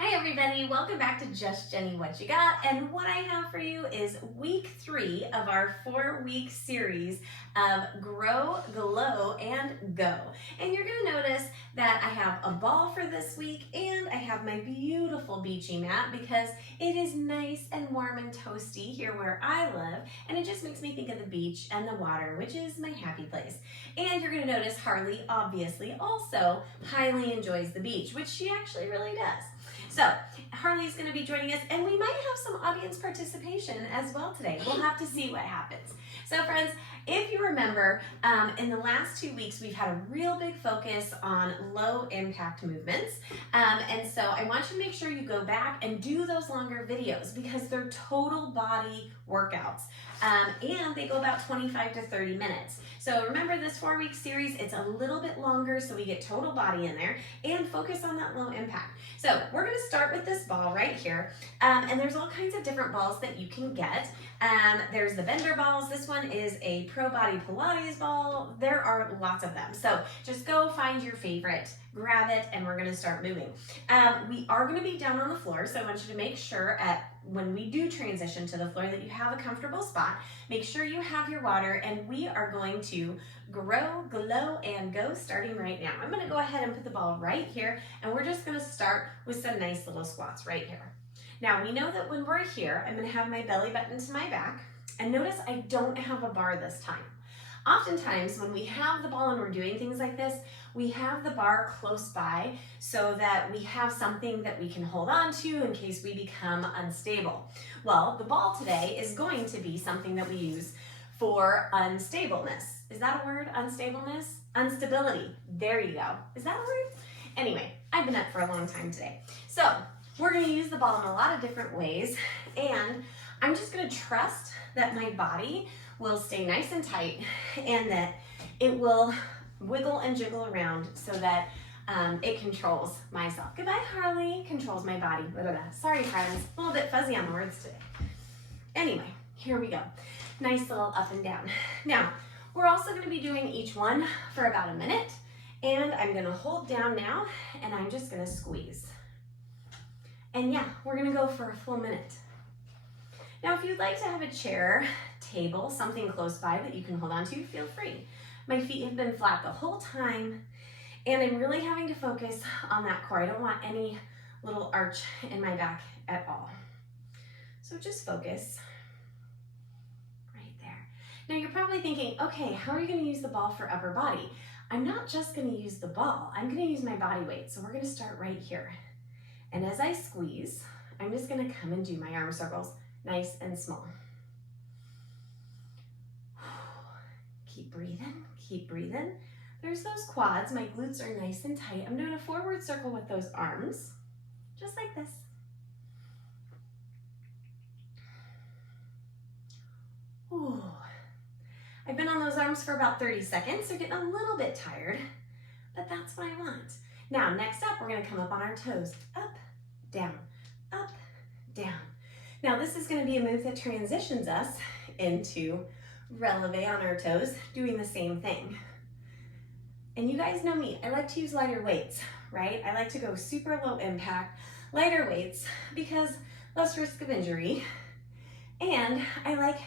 Hi everybody, welcome back to Just Jenny What You Got, and what I have for you is week 3 of our 4-week series of Grow, Glow, and Go. And you're going to notice that I have a ball for this week and I have my beautiful beachy mat because it is nice and warm and toasty here where I live, and it just makes me think of the beach and the water, which is my happy place. And you're going to notice Harley obviously also highly enjoys the beach, which she actually really does. So Harley's going to be joining us, and we might have some audience participation as well today. We'll have to see what happens. So friends, if you remember, in the last 2 weeks, we've had a real big focus on low impact movements. And so I want you to make sure you go back and do those longer videos because they're total body workouts. And they go about 25 to 30 minutes. So remember this 4-week series, it's a little bit longer so we get total body in there and focus on that low impact. So we're gonna start with this ball right here. And there's all kinds of different balls that you can get. There's the bender balls. This one is a Pro Body Pilates ball. There are lots of them. So just go find your favorite, grab it, and we're gonna start moving. We are gonna be down on the floor, so I want you to make sure when we do transition to the floor that you have a comfortable spot. Make sure you have your water, and we are going to grow, glow, and go starting right now. I'm gonna go ahead and put the ball right here, and we're just gonna start with some nice little squats right here. Now we know that when we're here, I'm gonna have my belly button to my back, and notice I don't have a bar this time. Oftentimes when we have the ball and we're doing things like this, we have the bar close by so that we have something that we can hold on to in case we become unstable. Well, the ball today is going to be something that we use for unstableness. Is that a word? Unstableness? Instability. There you go. Is that a word? Anyway, I've been up for a long time today. So we're going to use the ball in a lot of different ways, and I'm just going to trust that my body will stay nice and tight and that it will wiggle and jiggle around so that it controls myself. Goodbye, Harley. Controls my body. Blah, blah, blah. Sorry, friends. A little bit fuzzy on the words today. Anyway, here we go. Nice little up and down. Now, we're also going to be doing each one for about a minute, and I'm going to hold down now, and I'm just going to squeeze. And yeah, we're going to go for a full minute. Now, if you'd like to have a chair, table, something close by that you can hold on to, feel free. My feet have been flat the whole time, and I'm really having to focus on that core. I don't want any little arch in my back at all. So just focus right there. Now you're probably thinking, okay, how are you going to use the ball for upper body? I'm not just going to use the ball. I'm going to use my body weight. So we're going to start right here. And as I squeeze, I'm just going to come and do my arm circles nice and small. Keep breathing, keep breathing. There's those quads, my glutes are nice and tight. I'm doing a forward circle with those arms, just like this. Ooh. I've been on those arms for about 30 seconds, so getting a little bit tired, but that's what I want. Now, next up, we're gonna come up on our toes. Up, down, up, down. Now, this is gonna be a move that transitions us into releve on our toes, doing the same thing. And you guys know me, I like to use lighter weights, right? I like to go super low impact, lighter weights, because less risk of injury. And I like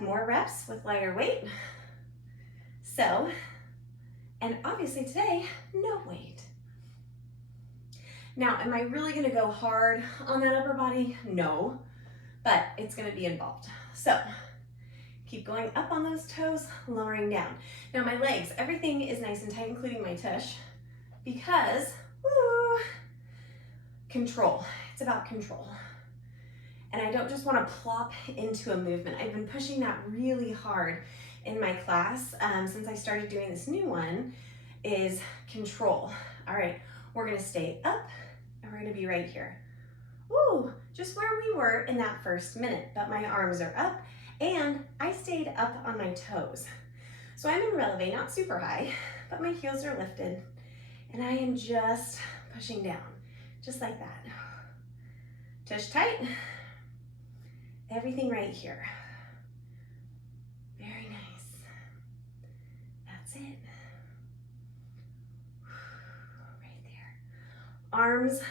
more reps with lighter weight. So, and obviously today, no weight. Now, am I really gonna go hard on that upper body? No, but it's gonna be involved. So, keep going up on those toes, lowering down. Now my legs, everything is nice and tight, including my tush, because, woo, control. It's about control. And I don't just want to plop into a movement. I've been pushing that really hard in my class since I started doing this new one, is control. All right, we're gonna stay up and we're gonna be right here. Woo, just where we were in that first minute, but my arms are up and I stayed up on my toes. So I'm in releve, not super high, but my heels are lifted and I am just pushing down, just like that. Tush tight, everything right here. Very nice. That's it. Right there. Arms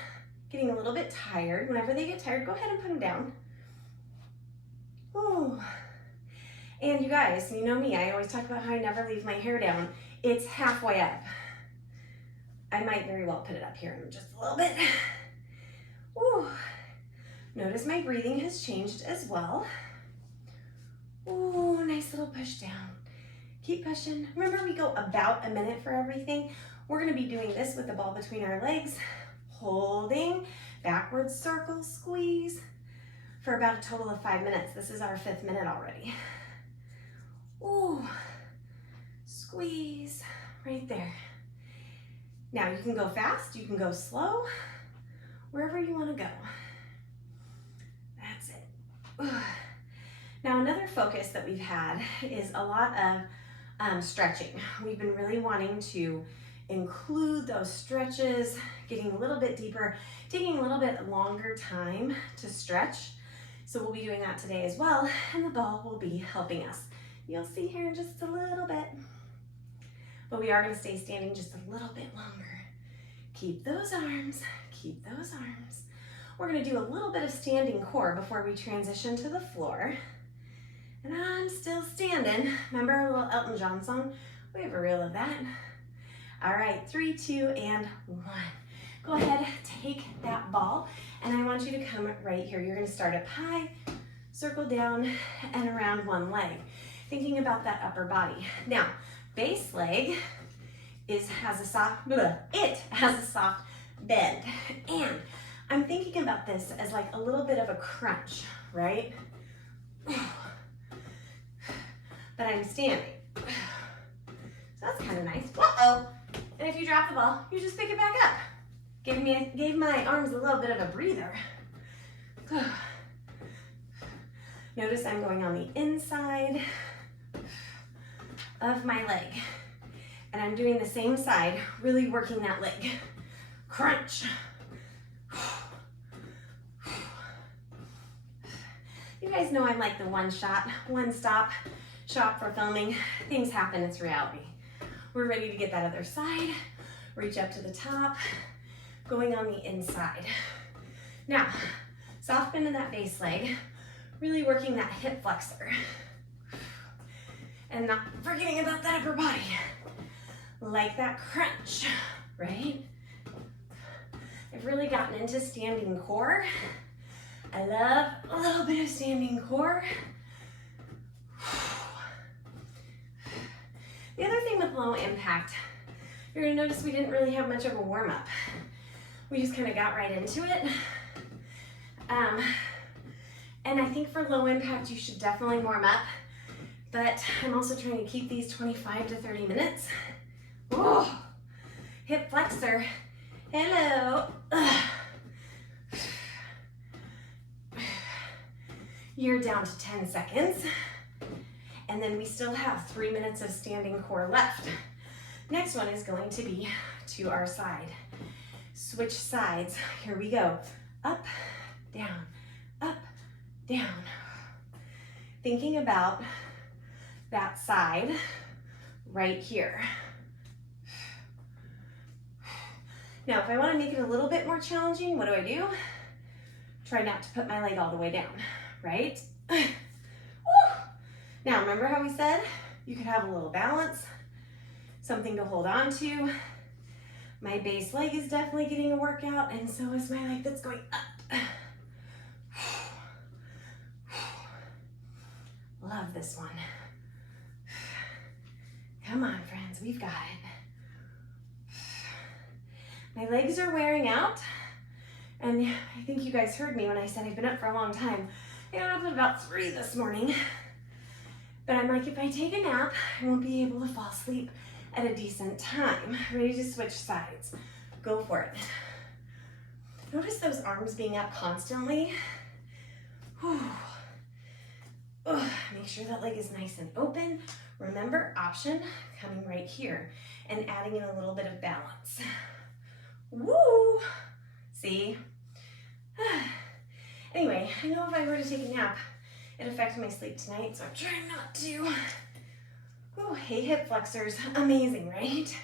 getting a little bit tired. Whenever they get tired, go ahead and put them down. Ooh. And you guys, you know me, I always talk about how I never leave my hair down. It's halfway up. I might very well put it up here in just a little bit. Ooh. Notice my breathing has changed as well. Ooh, nice little push down. Keep pushing. Remember, we go about a minute for everything. We're gonna be doing this with the ball between our legs, holding, backwards circle, squeeze, for about a total of 5 minutes. This is our 5th minute already. Ooh, squeeze, right there. Now you can go fast, you can go slow, wherever you wanna go. That's it. Ooh. Now another focus that we've had is a lot of stretching. We've been really wanting to include those stretches, getting a little bit deeper, taking a little bit longer time to stretch. So we'll be doing that today as well, and the ball will be helping us. You'll see here in just a little bit. But we are gonna stay standing just a little bit longer. Keep those arms, keep those arms. We're gonna do a little bit of standing core before we transition to the floor. And I'm still standing. Remember our little Elton John song? We have a reel of that. All right, 3, 2, and 1. Go ahead, take that ball, and I want you to come right here. You're gonna start up high, circle down, and around one leg. Thinking about that upper body. Now, base leg has a soft bend. And I'm thinking about this as like a little bit of a crunch, right? But I'm standing. So that's kind of nice. Uh-oh. And if you drop the ball, you just pick it back up. Gave my arms a little bit of a breather. Notice I'm going on the inside of my leg. And I'm doing the same side, really working that leg. Crunch. You guys know I'm like the one shot, one stop shop for filming. Things happen, it's reality. We're ready to get that other side, reach up to the top, going on the inside. Now, soft bend in that base leg, really working that hip flexor. And not forgetting about that upper body. Like that crunch, right? I've really gotten into standing core. I love a little bit of standing core. The other thing with low impact, you're gonna notice we didn't really have much of a warm up. We just kind of got right into it. And I think for low impact, you should definitely warm up, but I'm also trying to keep these 25 to 30 minutes. Whoa, hip flexor, hello. You're down to 10 seconds. And then we still have 3 minutes of standing core left. Next one is going to be to our side. Switch sides, here we go. Up, down, down. Thinking about that side right here. Now, if I want to make it a little bit more challenging, what do? Try not to put my leg all the way down, right? Now, remember how we said you could have a little balance, something to hold on to. My base leg is definitely getting a workout, and so is my leg that's going up. Love this one. Come on, friends, we've got it. My legs are wearing out, and I think you guys heard me when I said I've been up for a long time. I got up at about 3 this morning. But I'm like, if I take a nap, I won't be able to fall asleep at a decent time. Ready to switch sides. Go for it. Notice those arms being up constantly. Whew. Ugh. Make sure that leg is nice and open. Remember, option coming right here and adding in a little bit of balance. Woo! See? Anyway, I know if I were to take a nap, it affected my sleep tonight, so I'm trying not to. Oh, hey, hip flexors, amazing, right?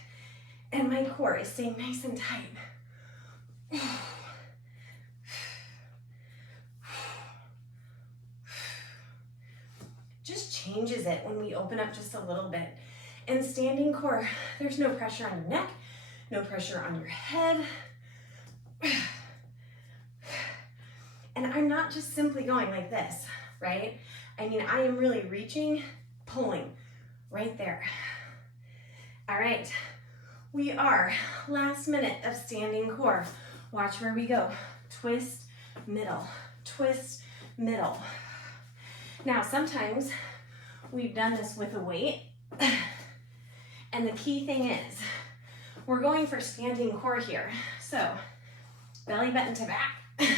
And my core is staying nice and tight. changes it when we open up just a little bit. In standing core, there's no pressure on your neck, no pressure on your head. And I'm not just simply going like this, right? I mean, I am really reaching, pulling right there. All right, we are last minute of standing core. Watch where we go. Twist, middle, twist, middle. Now, sometimes we've done this with a weight, and the key thing is we're going for standing core here. So belly button to back,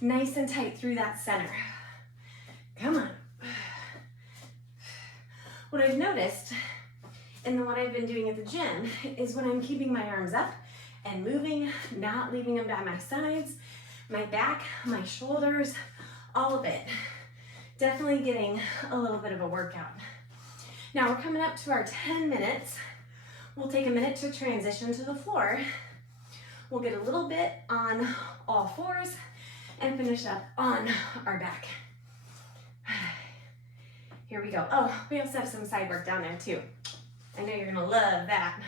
nice and tight through that center. Come on. What I've noticed, and what I've been doing at the gym, is when I'm keeping my arms up and moving, not leaving them by my sides, my back, my shoulders, all of it. Definitely getting a little bit of a workout. Now we're coming up to our 10 minutes. We'll take a minute to transition to the floor. We'll get a little bit on all fours and finish up on our back. Here we go. Oh, we also have some side work down there too. I know you're gonna love that.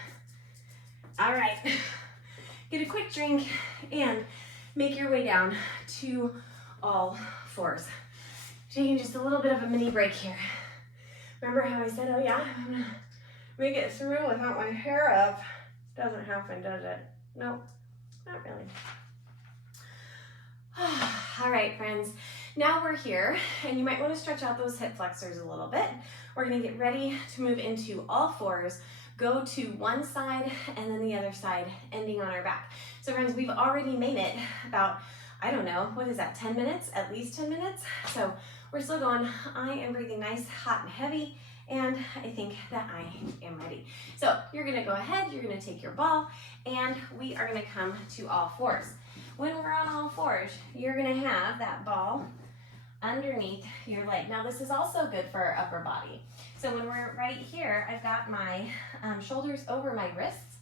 All right, get a quick drink and make your way down to all fours. Taking just a little bit of a mini break here. Remember how I said, oh yeah, I'm gonna make it through without my hair up? Doesn't happen, does it? Nope, not really. All right, friends, now we're here, and you might want to stretch out those hip flexors a little bit. We're gonna get ready to move into all fours, go to one side and then the other side, ending on our back. So friends, we've already made it about, I don't know, what is that, 10 minutes? At least 10 minutes? So we're still going. I am breathing nice, hot, and heavy, and I think that I am ready. So you're gonna go ahead, you're gonna take your ball, and we are gonna come to all fours. When we're on all fours, you're gonna have that ball underneath your leg. Now this is also good for our upper body. So when we're right here, I've got my shoulders over my wrists,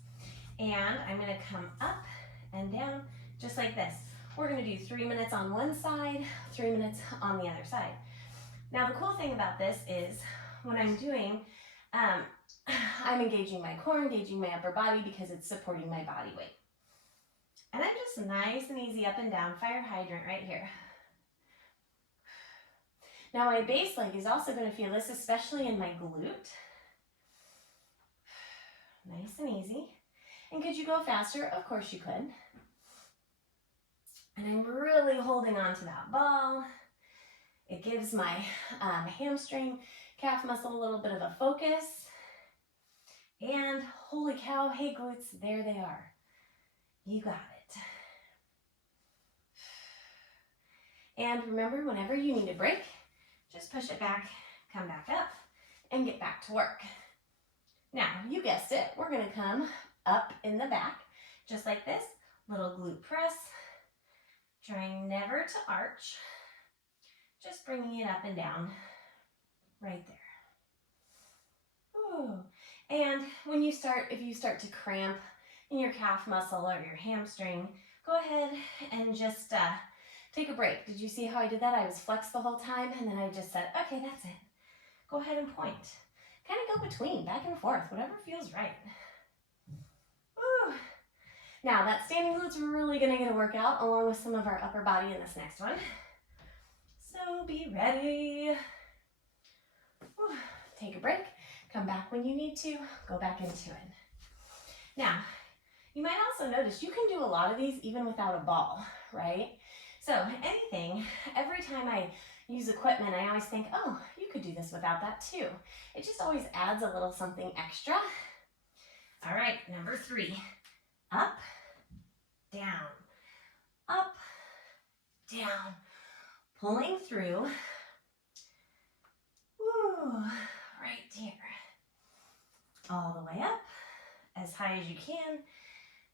and I'm gonna come up and down just like this. We're gonna do 3 minutes on one side, 3 minutes on the other side. Now the cool thing about this is when I'm doing, I'm engaging my core, engaging my upper body because it's supporting my body weight. And I'm just nice and easy up and down, fire hydrant right here. Now my base leg is also going to feel this, especially in my glute. Nice and easy. And could you go faster? Of course you could. And I'm really holding on to that ball. It gives my hamstring, calf muscle a little bit of a focus. And holy cow, hey glutes, there they are. You got it. And remember, whenever you need a break, just push it back, come back up, and get back to work. Now, you guessed it, we're gonna come up in the back, just like this, little glute press, trying never to arch, just bringing it up and down, right there. Ooh. And when you start, if you start to cramp in your calf muscle or your hamstring, go ahead and just take a break. Did you see how I did that? I was flexed the whole time, and then I just said, okay, that's it. Go ahead and point. Kind of go between, back and forth, whatever feels right. Woo. Now, that standing glute's really gonna get a workout along with some of our upper body in this next one. So be ready. Woo. Take a break, come back when you need to, go back into it. Now, you might also notice you can do a lot of these even without a ball, right? So anything, every time I use equipment, I always think, oh, you could do this without that too. It just always adds a little something extra. All right, number 3, up, down, up, down, pulling through, woo, right here, all the way up, as high as you can,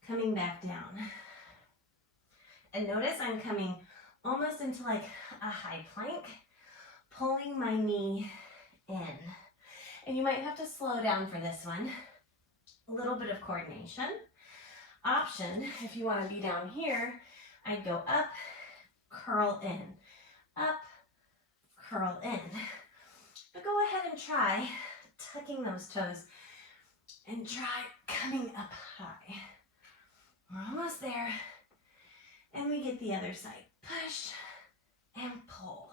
coming back down. And notice I'm coming almost into like a high plank, pulling my knee in. And you might have to slow down for this one. A little bit of coordination. Option, if you want to be down here, I'd go up, curl in, up, curl in. But go ahead and try tucking those toes and try coming up high. We're almost there. And we get the other side. Push and pull.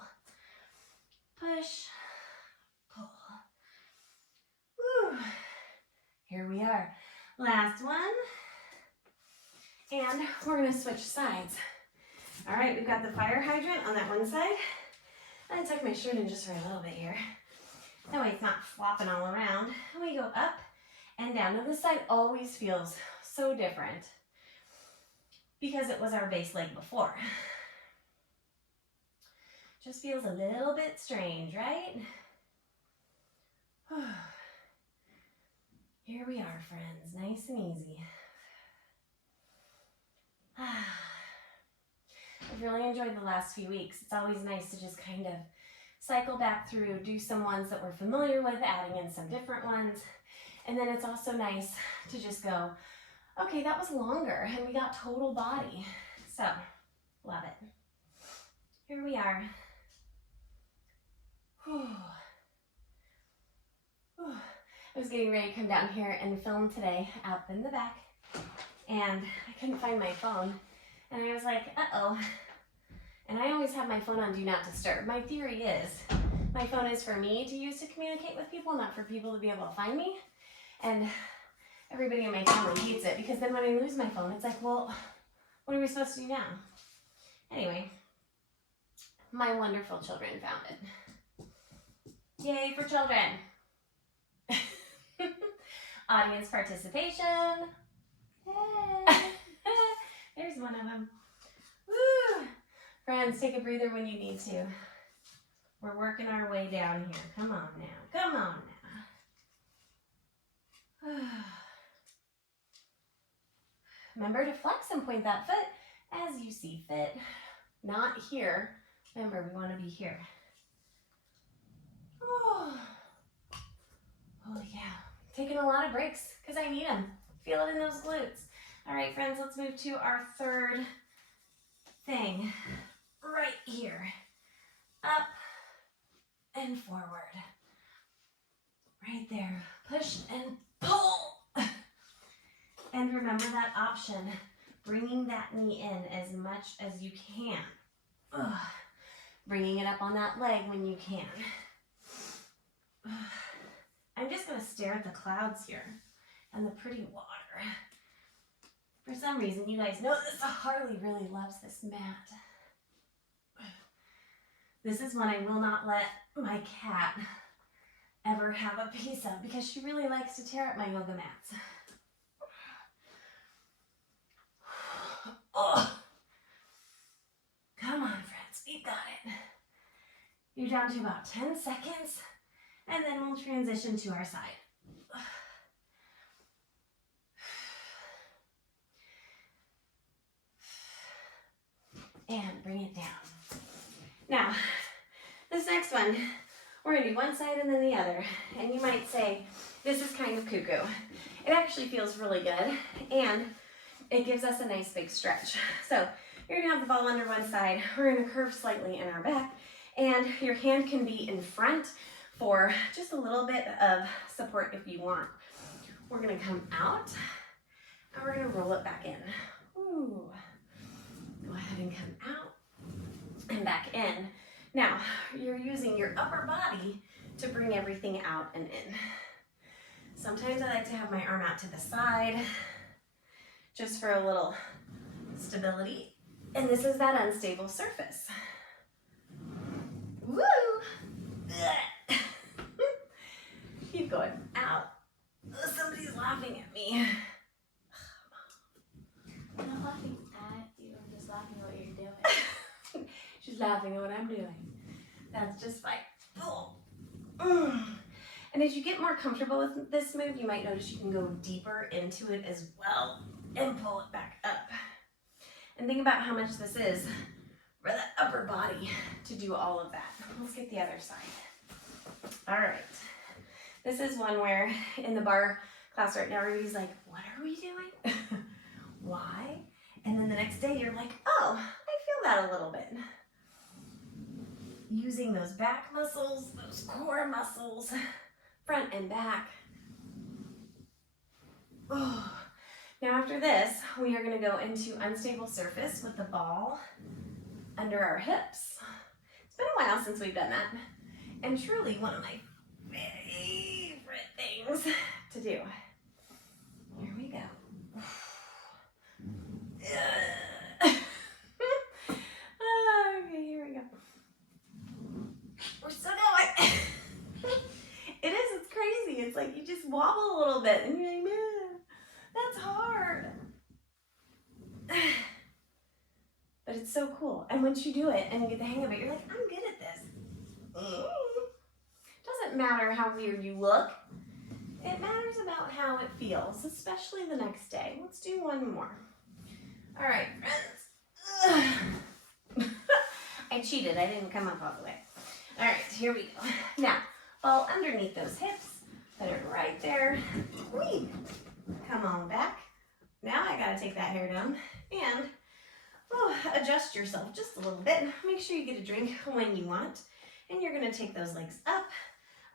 Push, pull. Woo. Here we are. Last one. And we're gonna switch sides. All right, we've got the fire hydrant on that one side. I'm gonna tuck my shirt in just for a little bit here. That way it's not flopping all around. And we go up and down. Now this side always feels so different because it was our base leg before. Just feels a little bit strange, right? Here we are, friends, nice and easy. I've really enjoyed the last few weeks. It's always nice to just kind of cycle back through, do some ones that we're familiar with, adding in some different ones. And then it's also nice to just go, okay, that was longer and we got total body. So, love it. Here we are. I was getting ready to come down here and film today up in the back, and I couldn't find my phone, and I was like, uh-oh. And I always have my phone on Do Not Disturb. My theory is my phone is for me to use to communicate with people, not for people to be able to find me. And everybody in my family hates it, because then when I lose my phone, it's like, well, what are we supposed to do now? Anyway, my wonderful children found it. Yay for children. Audience participation. Yay. There's one of them. Woo. Friends, take a breather when you need to. We're working our way down here. Come on now. Come on now. Remember to flex and point that foot as you see fit. Not here. Remember, we want to be here. Oh, holy cow. Taking a lot of breaks because I need them. Feel it in those glutes. All right, friends, let's move to our third thing. Right here. Up and forward. Right there. Push and pull. And remember that option. Bringing that knee in as much as you can. Ugh. Bringing it up on that leg when you can. Ugh. I'm just going to stare at the clouds here and the pretty water. For some reason, you guys know this, Harley really loves this mat. This is one I will not let my cat ever have a piece of because she really likes to tear up my yoga mats. Oh. Come on, friends, we've got it. You're down to about 10 seconds. And then we'll transition to our side. And bring it down. Now, this next one, we're gonna do one side and then the other. And you might say, this is kind of cuckoo. It actually feels really good, and it gives us a nice big stretch. So you're gonna have the ball under one side, we're gonna curve slightly in our back, and your hand can be in front for just a little bit of support if you want. We're gonna come out and we're gonna roll it back in. Ooh. Go ahead and come out and back in. Now, you're using your upper body to bring everything out and in. Sometimes I like to have my arm out to the side just for a little stability. And this is that unstable surface. Woo! Keep going out. Somebody's laughing at me. I'm not laughing at you, I'm just laughing at what you're doing. She's laughing at what I'm doing. That's just fine. And as you get more comfortable with this move, you might notice you can go deeper into it as well and pull it back up. And think about how much this is for the upper body to do all of that. Let's get the other side. All right. This is one where in the bar class right now, everybody's like, what are we doing? Why? And then the next day you're like, oh, I feel that a little bit. using those back muscles, those core muscles, front and back. Oh. Now after this, we are going to go into unstable surface with the ball under our hips. It's been a while since we've done that, and truly one of my favorite things to do. Here we go. Okay, here we go. We're still going. It's crazy. It's like you just wobble a little bit and you're like, man, that's hard. But it's so cool. And once you do it and you get the hang of it, you're like, I'm good at this. Doesn't matter how weird you look. It matters about how it feels, especially the next day. Let's do one more. All right, friends. I cheated. I didn't come up all the way. All right, here we go. Now, ball underneath those hips. Put it right there. Whee! Come on back. Now I gotta take that hair down and adjust yourself just a little bit. Make sure you get a drink when you want. And you're gonna take those legs up.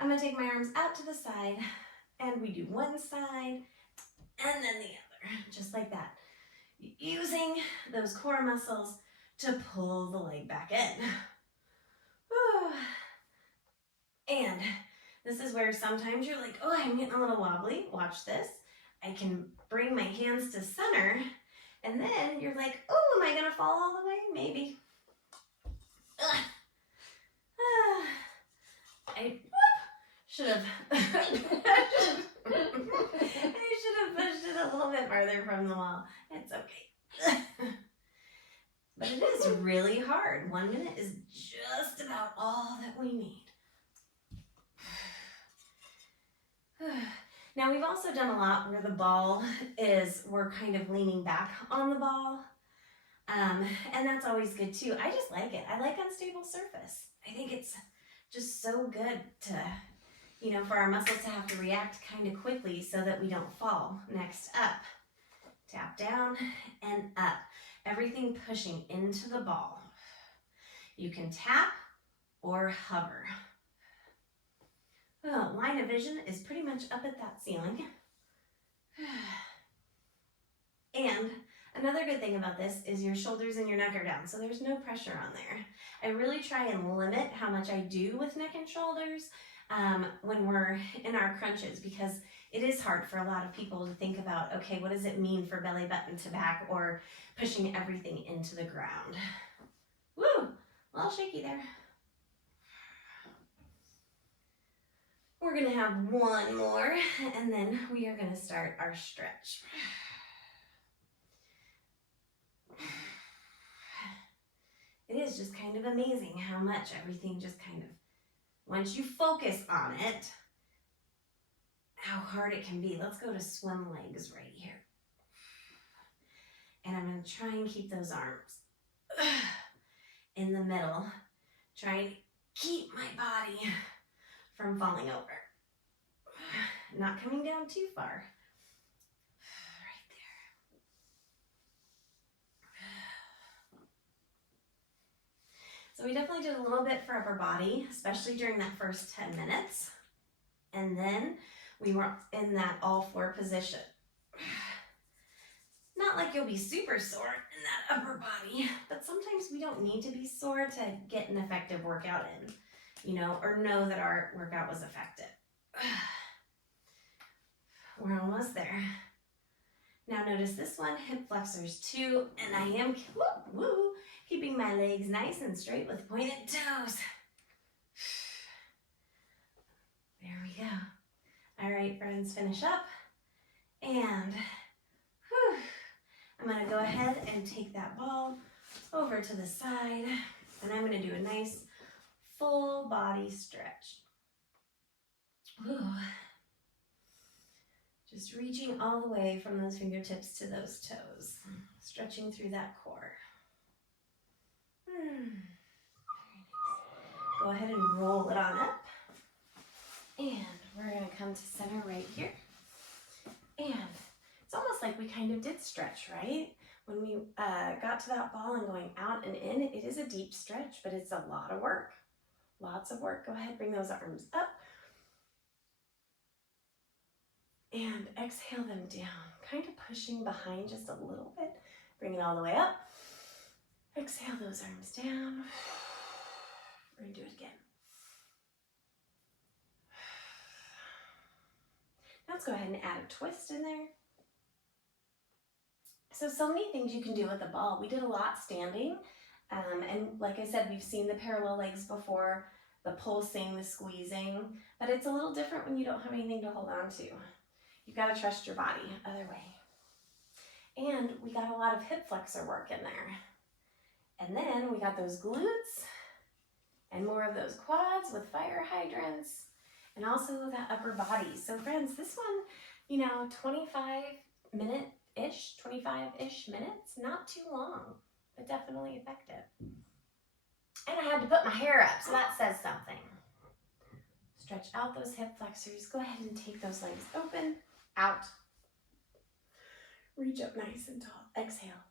I'm gonna take my arms out to the side, and we do one side and then the other, just like that. Using those core muscles to pull the leg back in. And this is where sometimes you're like, oh, I'm getting a little wobbly. Watch this. I can bring my hands to center, and then you're like, oh, am I gonna fall all the way? Maybe. I should have pushed it a little bit farther from the wall. It's okay. But it is really hard. 1 minute is just about all that we need. Now we've also done a lot where the ball we're kind of leaning back on the ball. And that's always good too. I just like it. I like unstable surface. I think it's just so good to, for our muscles to have to react kind of quickly so that we don't fall. Next up, tap down and up. Everything pushing into the ball. You can tap or hover. Line of vision is pretty much up at that ceiling. And another good thing about this is your shoulders and your neck are down, so there's no pressure on there. I really try and limit how much I do with neck and shoulders when we're in our crunches, because it is hard for a lot of people to think about, okay, what does it mean for belly button to back or pushing everything into the ground? Woo! A little shaky there. We're gonna have one more, and then we are gonna start our stretch. It is just kind of amazing how much everything just kind of, once you focus on it, how hard it can be. Let's go to swim legs right here. And I'm gonna try and keep those arms in the middle. Try and keep my body from falling over. Not coming down too far. Right there. So we definitely did a little bit for upper body, especially during that first 10 minutes. And then we were in that all four position. Not like you'll be super sore in that upper body, but sometimes we don't need to be sore to get an effective workout in, or know that our workout was effective. We're almost there. Now notice this one, hip flexors 2, and I am keeping my legs nice and straight with pointed toes. There we go. All right, friends, finish up. And I'm gonna go ahead and take that ball over to the side, and I'm gonna do a nice full body stretch. Whew. Just reaching all the way from those fingertips to those toes, stretching through that core. Very nice. Go ahead and roll it on up. And we're gonna come to center right here. And it's almost like we kind of did stretch, right? When we got to that ball and going out and in, it is a deep stretch, but it's a lot of work. Lots of work. Go ahead, bring those arms up. And exhale them down, kind of pushing behind just a little bit. Bring it all the way up. Exhale those arms down. We're gonna do it again. Now let's go ahead and add a twist in there. So many things you can do with the ball. We did a lot standing. And like I said, we've seen the parallel legs before, the pulsing, the squeezing, but it's a little different when you don't have anything to hold on to. You've got to trust your body, other way. And we got a lot of hip flexor work in there. And then we got those glutes and more of those quads with fire hydrants and also that upper body. So friends, this one, 25-ish minutes, not too long, but definitely effective. And I had to put my hair up, so that says something. Stretch out those hip flexors. Go ahead and take those legs open, out. Reach up nice and tall. Exhale.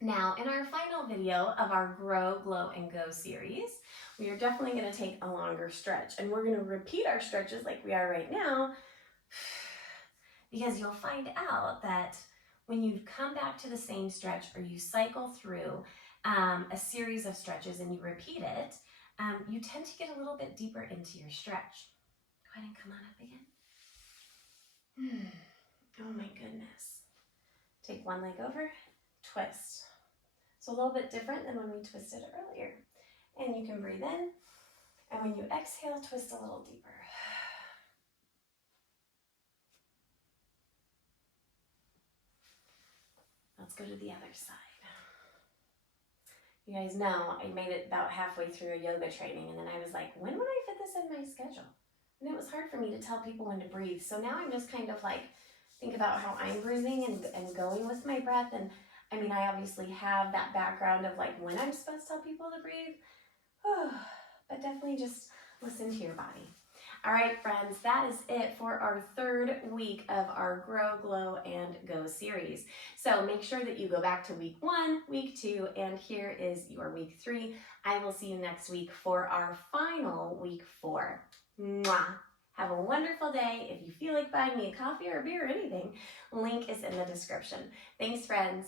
Now, in our final video of our Grow, Glow, and Go series, we are definitely going to take a longer stretch, and we're going to repeat our stretches like we are right now, because you'll find out that when you come back to the same stretch or you cycle through a series of stretches and you repeat it, you tend to get a little bit deeper into your stretch. Go ahead and come on up again. Oh my goodness. Take one leg over, twist. So a little bit different than when we twisted earlier. And you can breathe in, and when you exhale, twist a little deeper. Let's go to the other side. You guys know I made it about halfway through a yoga training, and then I was like, when would I fit this in my schedule? And it was hard for me to tell people when to breathe. So now I'm just kind of like, think about how I'm breathing and going with my breath. And I mean, I obviously have that background of like when I'm supposed to tell people to breathe, but definitely just listen to your body. All right, friends, that is it for our third week of our Grow, Glow, and Go series. So make sure that you go back to week 1, week 2, and here is your week 3. I will see you next week for our final week 4. Mwah! Have a wonderful day. If you feel like buying me a coffee or a beer or anything, link is in the description. Thanks, friends.